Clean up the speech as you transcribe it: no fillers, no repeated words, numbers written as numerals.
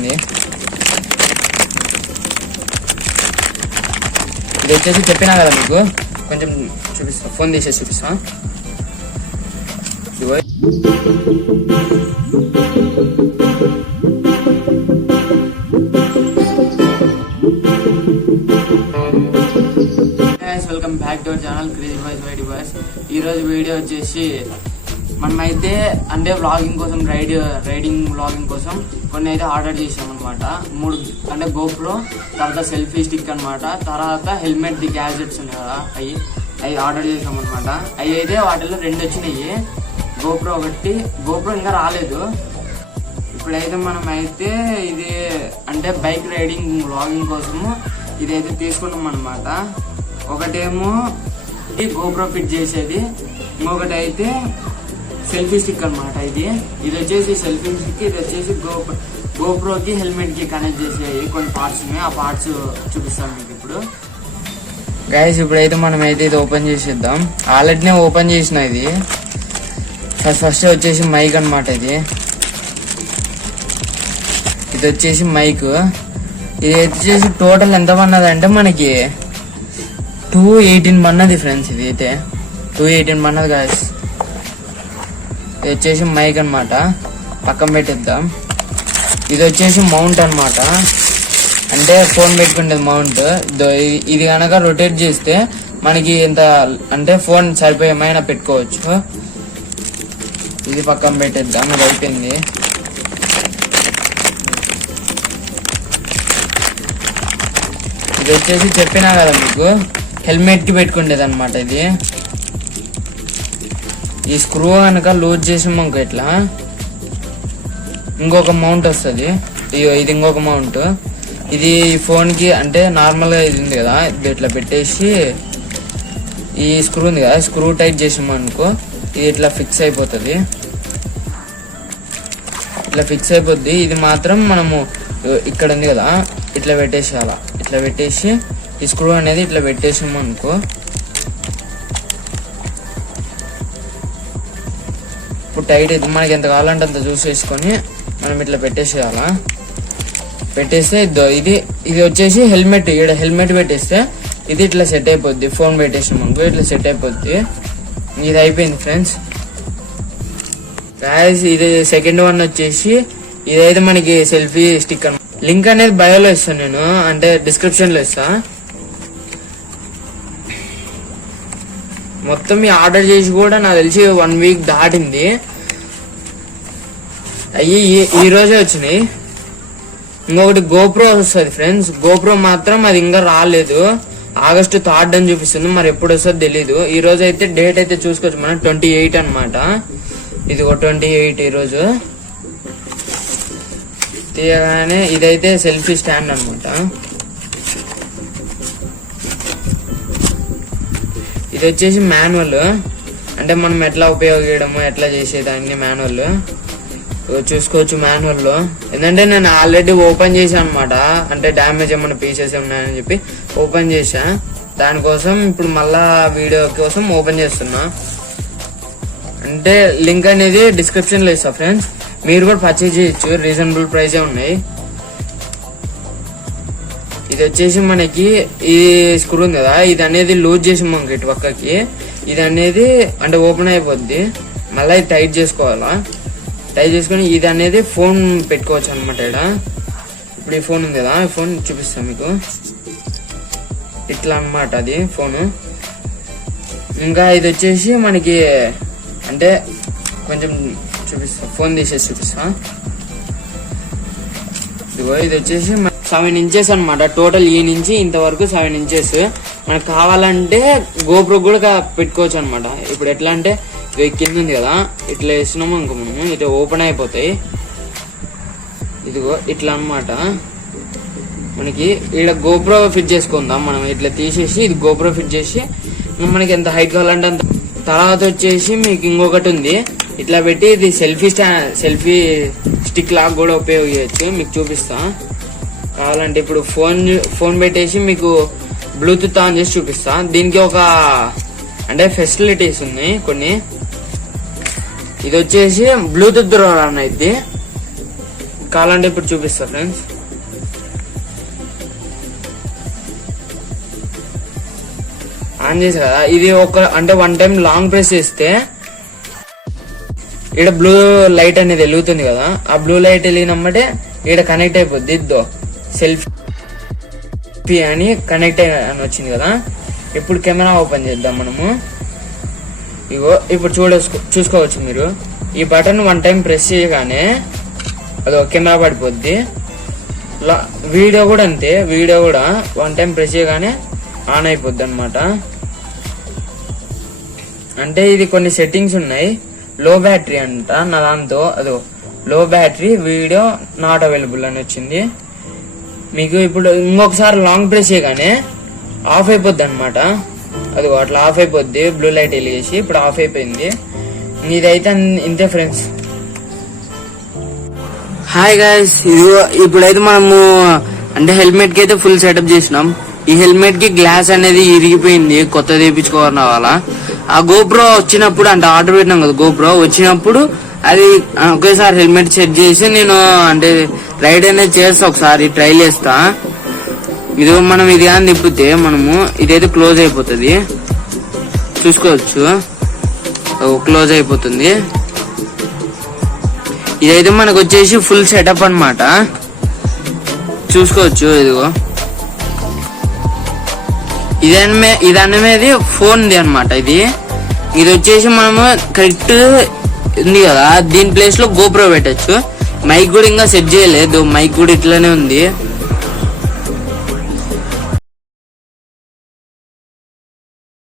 అయిపోయింది. ఇది వచ్చేసి చెప్పినా కదా మీకు, కొంచెం చూపిస్తా, ఫోన్ తీసేసి చూపిస్తా. Welcome back to our channel crazy boys YT boys. ఈ రోజు వీడియో వచ్చేసి మనమైతే అంటే వ్లాగింగ్ కోసం రైడింగ్ వ్లాగింగ్ కోసం కొన్ని అయితే ఆర్డర్ చేసాం అనమాట. 3 అంటే గోప్రో, తర్వాత సెల్ఫీ స్టిక్ అనమాట, తర్వాత హెల్మెట్ ది గ్యాజెట్స్ ఉన్నాయి కదా, అవి ఆర్డర్ చేసాం అనమాట. అవి అయితే వాటిలో 2 వచ్చినాయి. గోప్రో ఒకటి, గోప్రో ఇంకా రాలేదు. ఇప్పుడైతే మనం అయితే ఇది అంటే బైక్ రైడింగ్ వ్లాగింగ్ కోసము ఇదైతే తీసుకున్నాం అనమాట. ఒకటేమో ఈ గోప్రో ఫిట్ చేసేది, ఇంకొకటి అయితే సెల్ఫీ స్టిక్ అనమాట. ఇది వచ్చేసి సెల్ఫీ స్టిక్, ఇది వచ్చేసి గోప్రోకి హెల్మెట్ కి కనెక్ట్ చేసేవి కొన్ని పార్ట్స్ ఉన్నాయి. ఆ పార్ట్స్ చూపిస్తాను మీకు ఇప్పుడు. గైస్ ఇప్పుడైతే మనం అయితే ఇది ఓపెన్ చేసేద్దాం. ఆల్రెడీనే ఓపెన్ చేసిన ఇది. ఫస్ట్ వచ్చేసి మైక్ అనమాట. ఇది వచ్చేసి మైక్. ఇది వచ్చేసి టోటల్ ఎంత పన్నది అంటే మనకి 218 పన్నది ఫ్రెండ్స్. ఇది అయితే 218 పన్నది గాయస్. ఇది వచ్చేసి మైక్ అనమాట, పక్కన పెట్టిద్దాం. ఇది వచ్చేసి మౌంట్ అనమాట, అంటే ఫోన్ పెట్టుకునేది మౌంట్. ఇది కనుక రొటేట్ చేస్తే మనకి ఎంత అంటే ఫోన్ సరిపోయేమైనా పెట్టుకోవచ్చు. ఇది పక్కన పెట్టిద్దాం. ఇది అయిపోయింది. ఇది వచ్చేసి చెప్పినా కదా మీకు, హెల్మెట్ కి పెట్టుకునేది అనమాట. ఇది ఈ స్క్రూ కనుక లూజ్ చేసి మనకు ఇట్లా ఇంకొక మౌంట్ వస్తుంది. ఇది ఇంకొక మౌంట్. ఇది ఫోన్ కి అంటే నార్మల్ గా ఇది ఉంది కదా, ఇది ఇట్లా పెట్టేసి ఈ స్క్రూ ఉంది కదా, స్క్రూ టైట్ చేసాము అనుకో, ఇది ఇట్లా ఫిక్స్ అయిపోతుంది. ఇట్లా ఫిక్స్ అయిపోద్ది. ఇది మాత్రం మనము ఇక్కడ ఉంది కదా, ఇట్లా పెట్టేసేయాల. ఇట్లా పెట్టేసి ఈ స్క్రూ అనేది ఇట్లా పెట్టేసాము అనుకో, ఇప్పుడు టైట్ అయితే మనకి ఎంత కావాలంటే అంత చూసేసుకొని మనం ఇట్లా పెట్టేసేయాలా. పెట్టేస్తే ఇది వచ్చేసి హెల్మెట్. ఇక్కడ హెల్మెట్ పెట్టేస్తే ఇది ఇట్లా సెట్ అయిపోద్ది. ఫోన్ పెట్టేసాం అనుకో ఇట్లా సెట్ అయిపోద్ది. ఇది అయిపోయింది ఫ్రెండ్స్. ఇది సెకండ్ వన్ వచ్చేసి ఇదైతే మనకి సెల్ఫీ స్టిక్ అనమాట. లింక్ అనేది బయోలో ఇస్తాను నేను, అంటే డిస్క్రిప్షన్ లో ఇస్తా. మొత్తం ఈ ఆర్డర్ చేసి కూడా నాకు తెలిసి 1 వీక్ దాటింది. అయ్యి ఈ రోజే వచ్చినాయి. ఇంకొకటి గోప్రో వస్తుంది ఫ్రెండ్స్. గోప్రో మాత్రం అది ఇంకా రాలేదు. ఆగస్టు 3 అని చూపిస్తుంది, మరి ఎప్పుడు వస్తుందో తెలీదు. ఈ రోజు అయితే డేట్ అయితే చూసుకోవచ్చు మనం, 28 అనమాట. ఇది 28 ఈ రోజు తీయగానే. ఇదైతే సెల్ఫీ స్టాండ్ అనమాట. ఇది వచ్చేసి మాన్యువల్, అంటే మనం ఎట్లా ఉపయోగించడము ఎట్లా చేసేదాన్ని మాన్యువల్ చూసుకోవచ్చు. మాన్యువల్ లో ఎందుకంటే నేను ఆల్రెడీ ఓపెన్ చేశాను అనమాట, అంటే డ్యామేజ్ ఏమైనా పీసెస్ ఉన్నాయని చెప్పి ఓపెన్ చేశా. దానికోసం ఇప్పుడు మళ్ళా వీడియో కోసం ఓపెన్ చేస్తున్నా. అంటే లింక్ అనేది డిస్క్రిప్షన్ లో ఇస్తా ఫ్రెండ్స్, మీరు కూడా పర్చేజ్ చేయొచ్చు, రీజనబుల్ ప్రైజే ఉన్నాయి. ఇది వచ్చేసి మనకి ఈ స్క్రూ ఉంది కదా, ఇది అనేది లూజ్ చేసి మనకి ఇటు పక్కకి ఇది అనేది అంటే ఓపెన్ అయిపోద్ది. మళ్ళీ ఇది టైట్ చేసుకోవాలా. టైట్ చేసుకుని ఇది అనేది ఫోన్ పెట్టుకోవచ్చు అనమాట. ఇక్కడ ఇప్పుడు ఈ ఫోన్ ఉంది కదా, ఈ ఫోన్ చూపిస్తాను మీకు. ఇట్లా అనమాట అది ఫోను. ఇంకా ఇది వచ్చేసి మనకి అంటే కొంచెం చూపిస్తా, ఫోన్ తీసేసి చూపిస్తా. ఇది వచ్చేసి 7 ఇంచెస్ అనమాట. టోటల్ ఈ నుంచి ఇంతవరకు 7 ఇంచెస్. మనకు కావాలంటే గోప్రో కూడా పెట్టుకోవచ్చు అనమాట. ఇప్పుడు ఎట్లా అంటే కింద ఉంది కదా, ఇట్లా వేసినాము అనుకో మనము, ఇట్లా ఓపెన్ అయిపోతాయి. ఇదిగో ఇట్లా అనమాట. మనకి ఇక్కడ గోప్రో ఫిట్ చేసుకుందాం మనం. ఇట్లా తీసేసి ఇది గోప్రో ఫిట్ చేసి మనకి ఎంత హైట్ కావాలంటే అంత. తర్వాత వచ్చేసి మీకు ఇంకొకటి ఉంది, ఇట్లా పెట్టి ఇది సెల్ఫీ స్టిక్ లాగా కూడా ఉపయోగించవచ్చు. మీకు చూపిస్తా కావాలంటే. ఇప్పుడు ఫోన్ పెట్టేసి మీకు బ్లూటూత్ ఆన్ చేసి చూపిస్తా. దీనికి ఒక అంటే ఫెసిలిటీస్ ఉన్నాయి కొన్ని. ఇది వచ్చేసి బ్లూటూత్ రన్ అయితే కావాలంటే ఇప్పుడు చూపిస్తా ఫ్రెండ్స్. ఆన్ చేసా కదా, ఇది అంటే 1 టైం లాంగ్ ప్రెస్ చేస్తే ఇక్కడ బ్లూ లైట్ అనేది వెలుగుతుంది కదా, ఆ బ్లూ లైట్ వెలిగినమ్మటే ఇక్కడ కనెక్ట్ అయిపోద్ది. ఇద్దో సెల్ఫీ అని కనెక్ట్ అని వచ్చింది కదా. ఇప్పుడు కెమెరా ఓపెన్ చేద్దాం మనము. ఇగో ఇప్పుడు చూసుకోవచ్చు మీరు. ఈ బటన్ 1 టైం ప్రెస్ చేయగానే అదో కెమెరా పడిపోద్ది. వీడియో కూడా అంతే, వీడియో కూడా 1 టైం ప్రెస్ చేయగానే ఆన్ అయిపోద్ది అనమాట. అంటే ఇది కొన్ని సెట్టింగ్స్ ఉన్నాయి. లో బ్యాటరీ అంట నా దాంతో, అదో లో బ్యాటరీ వీడియో నాట్ అవైలబుల్ అని వచ్చింది. మీకు ఇప్పుడు ఇంకొకసారి లాంగ్ ప్రెస్ చేయగానే ఆఫ్ అయిపోద్ది అనమాట. అది అట్లా ఆఫ్ అయిపోద్ది, బ్లూ లైట్ వెలిగేసి. ఇప్పుడు ఆఫ్ అయిపోయింది. ఇదైతే ఇంతే ఫ్రెండ్స్. హాయ్ గైస్, ఇప్పుడైతే మనము అంటే హెల్మెట్ కి అయితే ఫుల్ సెటప్ చేసినాం. ఈ హెల్మెట్ కి గ్లాస్ అనేది ఇరిగిపోయింది, కొత్తది వేయించుకోవాలి వాళ్ళ. ఆ గోప్రో వచ్చినప్పుడు అంటే ఆర్డర్ పెట్టినాం కదా, గోప్రో వచ్చినప్పుడు అది ఒకేసారి హెల్మెట్ సెట్ చేసి నేను అంటే రైడ్ అనేది చేస్తా, ఒకసారి ట్రైల్ చేస్తా. ఇది మనం ఇది కానీ తిప్పితే మనము ఇదైతే క్లోజ్ అయిపోతుంది, చూసుకోవచ్చు. క్లోజ్ అయిపోతుంది. ఇదైతే మనకు వచ్చేసి ఫుల్ సెటప్ అన్నమాట, చూసుకోవచ్చు. ఇదిగో ఇదనేది ఫోన్ ది అనమాట. ఇది వచ్చేసి మనము కరెక్ట్ ఉంది కదా, దీని ప్లేస్ లో గోప్రో పెట్టచ్చు. మైక్ కూడా ఇంకా సెట్ చేయలేదు, మైక్ కూడా ఇట్లానే ఉంది.